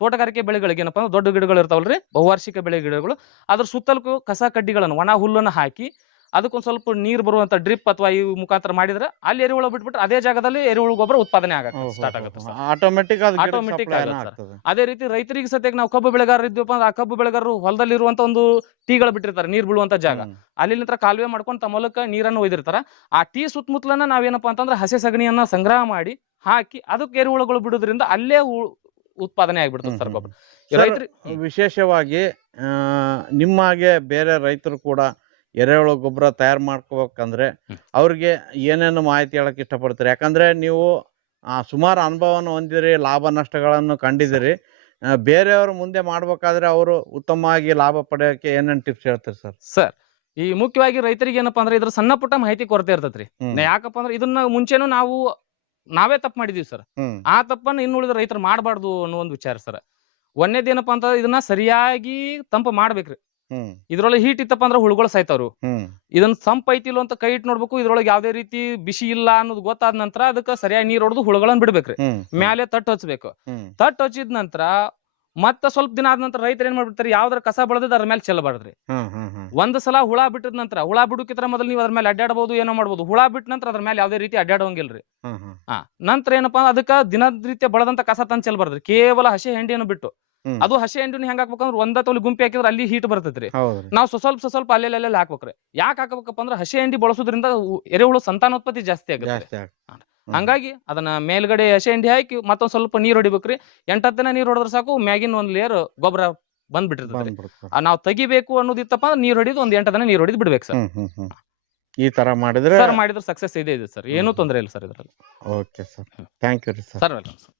ತೋಟಗಾರಿಕೆ ಬೆಳೆಗಳಿಗೆ ಏನಪ್ಪಾ ಅಂದ್ರೆ ದೊಡ್ಡ ಗಿಡಗಳು ಇರ್ತಾವಲ್ರಿ, ಬಹುವಾರ್ಷಿಕ ಬೆಳೆ ಗಿಡಗಳು, ಅದ್ರ ಸುತ್ತಲೂ ಕಸ ಕಡ್ಡಿಗಳನ್ನು, ಒಣ ಹುಲ್ಲನ್ನು ಹಾಕಿ ಅದಕ್ಕೊಂದ್ ಸ್ವಲ್ಪ ನೀರು ಬರುವಂತ ಡ್ರಿಪ್ ಅಥವಾ ಈ ಮುಖಾಂತರ ಮಾಡಿದ್ರೆ ಅಲ್ಲಿ ಎರೆಹುಳು ಬಿಟ್ಬಿಟ್ರೆ ಅದೇ ಜಾಗದಲ್ಲಿ ಎರೆಹುಳು ಗೊಬ್ಬರ ಉತ್ಪಾದನೆ ಆಗಕ್ಕೆ ಸ್ಟಾರ್ಟ್ ಆಗುತ್ತೆ ಸರ್. ಆಟೋಮೆಟಿಕ್ ಆಗುತ್ತೆ. ಅದೇ ರೀತಿ ರೈತರಿಗೆ ಸದ್ಯಕ್ಕೆ ನಾವು ಕಬ್ಬು ಬೆಳೆಗಾರರು ಇದ್ವಪ್ಪ ಅಂದ್ರೆ ಆ ಕಬ್ಬು ಬೆಳೆಗಾರರು ಹೊಲದಲ್ಲಿ ಇರುವಂತ ಒಂದು ಟೀಗಳು ಬಿಟ್ಟಿರ್ತಾರೆ, ನೀರ್ ಬೀಳುವಂತ ಜಾಗ, ಅಲ್ಲಿ ನಂತರ ಕಾಲುವೆ ಮಾಡ್ಕೊಂಡು ತಮ್ಮ ಮೂಲಕ ನೀರನ್ನು ಒಯ್ದಿರ್ತಾರ. ಆ ಟೀ ಸುತ್ತಮುತ್ತಲನ್ನ ನಾವೇನಪ್ಪಾ ಅಂತಂದ್ರೆ ಹಸೆ ಸಗಣಿಯನ್ನ ಸಂಗ್ರಹ ಮಾಡಿ ಹಾಕಿ ಅದಕ್ಕೆ ಎರೆಹುಳುಗಳು ಬಿಡೋದ್ರಿಂದ ಅಲ್ಲೇ ಉತ್ಪಾದನೆ ಆಗ್ಬಿಡ್ತದೆ ಸರ್ ಗೊಬ್ಬರ. ವಿಶೇಷವಾಗಿ ನಿಮ್ಮ ಹಾಗೆ ಬೇರೆ ರೈತರು ಕೂಡ ಎರೆಹುಳು ಗೊಬ್ಬರ ತಯಾರು ಮಾಡ್ಕೋಬೇಕಂದ್ರೆ ಅವ್ರಿಗೆ ಏನೇನು ಮಾಹಿತಿ ಹೇಳಕ್ ಇಷ್ಟಪಡ್ತೀರಿ? ಯಾಕಂದ್ರೆ ನೀವು ಸುಮಾರು ಅನುಭವವನ್ನು ಹೊಂದಿರಿ, ಲಾಭ ನಷ್ಟಗಳನ್ನು ಕಂಡಿದ್ದೀರಿ. ಬೇರೆಯವರು ಮುಂದೆ ಮಾಡ್ಬೇಕಾದ್ರೆ ಅವರು ಉತ್ತಮವಾಗಿ ಲಾಭ ಪಡೆಯೋಕೆ ಏನೇನು ಟಿಪ್ಸ್ ಹೇಳ್ತೀರಿ ಸರ್? ಸರ್, ಈ ಮುಖ್ಯವಾಗಿ ರೈತರಿಗೆ ಏನಪ್ಪಾ ಅಂದ್ರೆ ಇದ್ರ ಸಣ್ಣ ಪುಟ್ಟ ಮಾಹಿತಿ ಕೊರತೆ ಇರ್ತೈತ್ರಿ. ಯಾಕಪ್ಪ ಅಂದ್ರೆ ಇದನ್ನ ಮುಂಚೆನೂ ನಾವೇ ತಪ್ಪು ಮಾಡಿದೀವಿ ಸರ್. ಆ ತಪ್ಪನ್ನ ಇನ್ನುಳಿದ ರೈತರು ಮಾಡಬಾರ್ದು ಅನ್ನೋ ಒಂದು ವಿಚಾರ ಸರ್. ಒಂದೇದೇನಪ್ಪಾ ಅಂತ ಇದನ್ನ ಸರಿಯಾಗಿ ತಂಪು ಮಾಡ್ಬೇಕ್ರಿ. ಇದ್ರೊಳಗೆ ಹೀಟ್ ಇತ್ತಪ್ಪ ಅಂದ್ರೆ ಹುಳುಗಳು ಸಾಯ್ತಾವ್ರು. ಇದನ್ನ ಸಂಪ್ ಐತಿಲ್ಲ ಅಂತ ಕೈ ಇಟ್ಟು ನೋಡ್ಬೇಕು. ಇದ್ರೊಳಗೆ ಯಾವ್ದೇ ರೀತಿ ಬಿಸಿ ಇಲ್ಲ ಅನ್ನೋದು ಗೊತ್ತಾದ ನಂತರ ಅದಕ್ಕೆ ಸರಿಯಾಗಿ ನೀರ್ ಹೊಡೆದು ಹುಳುಗಳನ್ನ ಬಿಡ್ಬೇಕ್ರಿ. ಮ್ಯಾಲೆ ತಟ್ಟು ಹಚ್ಬೇಕು. ತಟ್ಟು ಹಚ್ಚಿದ ನಂತರ ಮತ್ತೆ ಸ್ವಲ್ಪ ದಿನ ಆದ ನಂತರ ರೈತರು ಏನ್ ಮಾಡ್ಬಿಡ್ತಾರೆ, ಯಾವ್ದಾರ ಕಸ ಬೆಳೆದ ಅದ್ರ ಮೇಲೆ ಚೆಲ್ಲಬಾರ್ದ್ರಿ. ಒಂದ್ ಸಲ ಹುಳ ಬಿಟ್ಟಿದ ನಂತರ, ಹುಳ ಬಿಡುಕಿತ್ರ ಮೊದಲು ನೀವು ಅದ್ರ ಮೇಲೆ ಅಡ್ಡಾಡಬಹುದು, ಏನೋ ಮಾಡ್ಬೋದು. ಹುಳ ಬಿಟ್ಟ ನಂತರ ಅದ್ರ ಮೇಲೆ ಯಾವ್ದೇ ರೀತಿ ಅಡ್ಡಾಡೋಂಗಿಲ್ರಿ. ನಂತರ ಏನಪ್ಪಾ ಅದಕ್ಕ ದಿನನಿತ್ಯ ಬಳದಂತ ಕಸ ತಂದ್ ಚೆಲ್ಬಾರ್ದ್ರಿ. ಕೇವಲ ಹಸಿ ಹೆಂಡಿಯನ್ನು ಬಿಟ್ಟು, ಅದು ಹಸಿ ಹೆಂಡಿನ ಹೆಂಗ್ ಹಾಕ್ಬೇಕಂದ್ರೆ ಒಂದ ತೊಲಿ ಗುಂಪಿ ಹಾಕಿದ್ರೆ ಅಲ್ಲಿ ಹೀಟ್ ಬರ್ತೈತ್ರಿ. ನಾವು ಸ್ವಲ್ಪ ಅಲ್ಲೆಲ್ಲ ಹಾಕ್ಬೇಕ್ರಿ. ಯಾಕೆ ಹಾಕಬೇಕಪ್ಪ ಅಂದ್ರೆ ಹಸಿ ಹೆಂಡಿ ಬಳಸೋದ್ರಿಂದ ಎರೆಹುಳು ಸಂತಾನೋತ್ಪತ್ತಿ ಜಾಸ್ತಿ ಆಗುತ್ತೆ. ಹಂಗಾಗಿ ಅದನ್ನ ಮೇಲ್ಗಡೆ ಹಸಿ ಹೆಂಡಿ ಹಾಕಿ ಮತ್ತೊಂದ್ ಸ್ವಲ್ಪ ನೀರ್ ಹೊಡಿಬೇಕ್ರಿ. 8-10 ದಿನ ನೀರ್ ಹೊಡೆದ್ರೆ ಸಾಕು, ಮ್ಯಾಗಿನ ಒಂದ್ ಲೇಯರ್ ಗೊಬ್ಬರ ಬಂದ್ಬಿಟ್ಟಿರ್ತದೆ. ನಾವು ತೆಗಿಬೇಕು ಅನ್ನೋದಿತ್ತಪ್ಪ ಅಂದ್ರೆ ನೀರ್ ಹೊಡಿದು ಒಂದ್ 8 ದಿನ ನೀರ್ ಹೊಡಿದ್ ಬಿಡ್ಬೇಕು ಸರ್. ಈ ತರ ಮಾಡಿದ್ರೆ ಸಕ್ಸಸ್ ಇದೆ ಸರ್. ಏನೂ ತೊಂದರೆ ಇಲ್ಲ ಸರ್ ಇದ್ರಲ್ಲಿ. Okay sir, thank you sir. Welcome sir.